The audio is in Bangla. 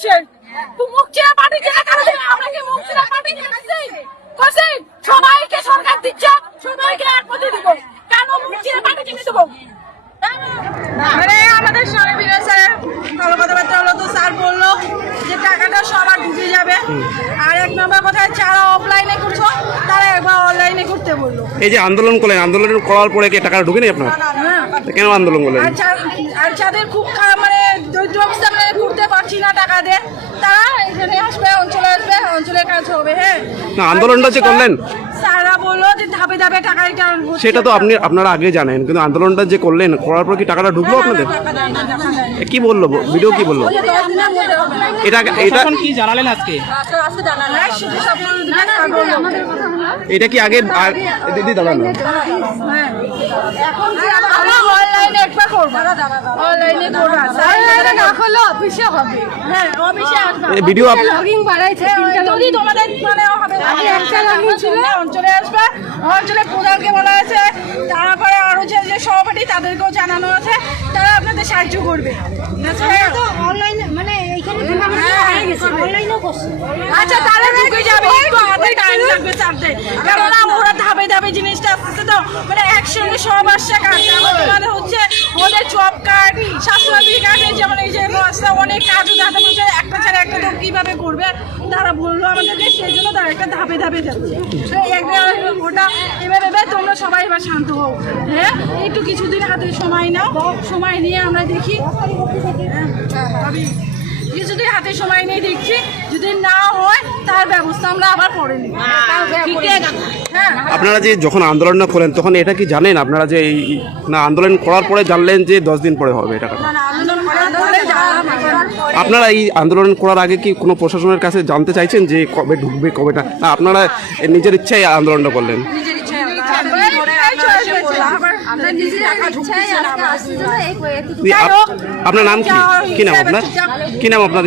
ঢুকছে মুখ চেয়ে পাঠিয়ে না কারণ আমরা কি মুখ চেয়ে পাঠিয়ে কইছি সবাইকে সরকার দিচ্ছে সবাইকে এক পথে দিব কেন মুখ চেয়ে পাঠিয়ে দিব মানে আমাদের সামনে বিনা স্যার ভালো কথাবার্তা হলো তো স্যার বললো যে টাকাটা সবার ঢুকে যাবে আর এক নম্বর কথা যারা অফলাইনে করছো তারা একবার অনলাইনে করতে বললো। এই যে আন্দোলন করলেন, আন্দোলন করার পরে কি টাকা ঢুকে নেই আপনার? কেন আন্দোলন করলেন? আর যাদের খুব খারাপ মানে দরিদ্র অবস্থা মানে করতে পারছি না টাকা দিয়ে তারা এখানে আসবে, অঞ্চলের কাজ হবে। হ্যাঁ না, আন্দোলনটা যে করলেন স্যাররা বললো যে ধাপে ধাপে টাকা সেটা তো আপনারা আগে জানেন, কিন্তু আন্দোলনটা যে করলেন করার পর কি টাকাটা ঢুকলো আপনাদের? কি বললো ভিডিও, কি বললো? এটা কি জানালেন আজকে? এটা কি আগে দিদি দাঁড়ান অনলাইনে একবার করবো, অনলাইনে অফিসে হবে। হ্যাঁ অফিসে আসবে ভিডিও লগিং বাড়াইছে যদি তোমাদের মানে হবে একটা লগিং ছিল অঞ্চলে আসবে, অঞ্চলে প্রধানকে বলা আছে, তারপরে আরো যে সভাপতি তাদেরকেও জানানো আছে, তারা আপনাদের সাহায্য করবে। অনলাইনে মানে এইখানে হয়ে গেছে অনলাইনেও করছে। আচ্ছা তাহলে ঢুকে যাবে, একটু হাতে টাইম লাগবে চাপতে, কারণ ওরা ধাপে ধাপে জিনিসটা আসতেছে তো মানে একসঙ্গে সব আসছে কাজ আমাদের হচ্ছে ওদের জব কার্ড, স্বাস্থ্যসাথী কার্ডের যেমন এই যে অনেক কাজও দেখা বলছে একটা ছাড়া একটা তো কিভাবে করবে তারা বললো আমাদেরকে, সেই জন্য তারা একটা ধাপে ধাপে যাচ্ছে। ওটা এবার তোমরা সবাই এবার শান্ত হও। হ্যাঁ একটু কিছুদিন হাতে সময় নাও, সময় নিয়ে আমরা দেখি, কিছুদিন হাতে সময় নিয়ে দেখছি, যদি না হয় তার ব্যবস্থা আমরা আবার করে নিই। হ্যাঁ আপনারা যে যখন আন্দোলনটা করেন তখন এটা কি জানেন আপনারা যে এই না আন্দোলন করার পরে জানলেন যে 10 দিন পরে হবে এটা? আপনারা এই আন্দোলন করার আগে কি কোনো প্রশাসনের কাছে জানতে চাইছেন যে কবে ঢুকবে কবেটা, না আপনারা নিজের ইচ্ছায় আন্দোলনটা করলেন? আপনার নাম কি নাম আপনার? কি নাম আপনার?